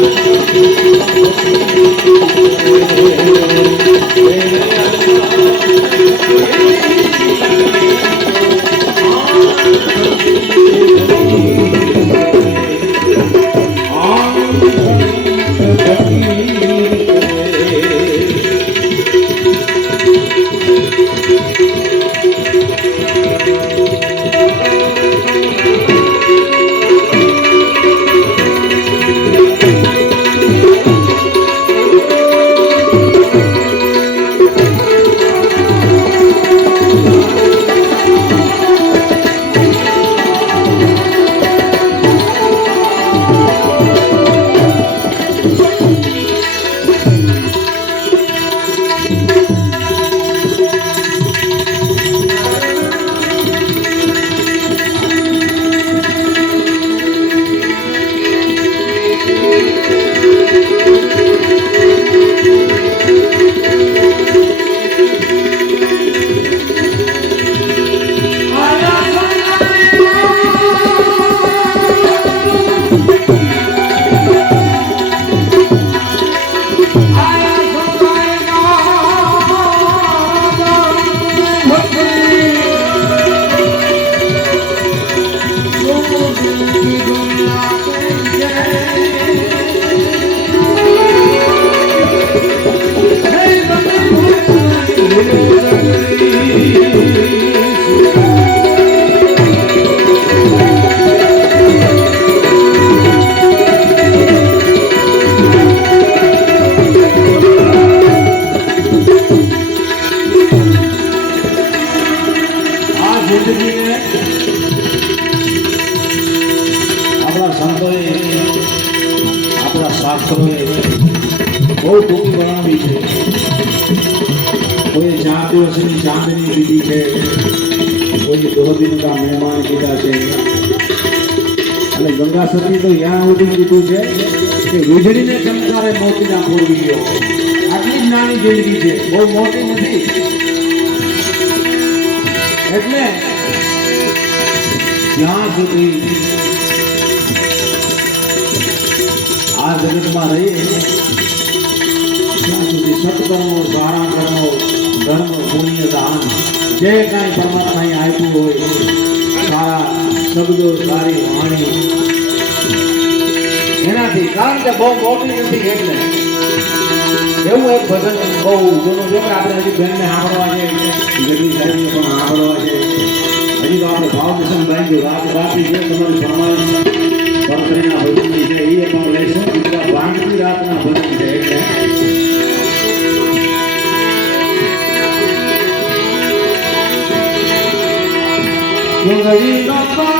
Yeah. આપણા સંતોએ આપણા શાસ્ત્રોએ બહુ ટૂંકી બનાવી છે કોઈ ચાર દિવસની ચાંદની કીધી છે. કોઈ દો દિન કા મહેમાન કીધા છે. અને ગંગા સતી તો યા સુધી કીધું છે કે વીજળીને ચમકારે મોતીના પૂર્વીઓ આટલી જ નાની જિંદગી છે. બહુ મોટી નથી. એટલે જ્યાં સુધી આ જગતમાં રહીએ, ત્યાં સુધી સત્કર્મો સારા કર્મો ધર્મ, પુણ્ય, દાન, જે કાંઈ પરમાત્માએ આપ્યું હોય, સારા શબ્દો, સારી વાણી, એનાથી કારણ કે બહુ મોટી નથી એટલે એવું એક ભજન બહુ, જૂનું જો કે આપણે હજી બેનને સાંભળવા છે, જગદીશ સાહેબને પણ સાંભળવા છે. હજી તો આપણે ભાવ દર્શન બાંધ્યું રાત રાતની જે તમારી ફરમાઈશ પરખરીના ભજન છે એ પણ લઈશું. બીજા ભાંગતી રાતના ભજન છે એટલે અને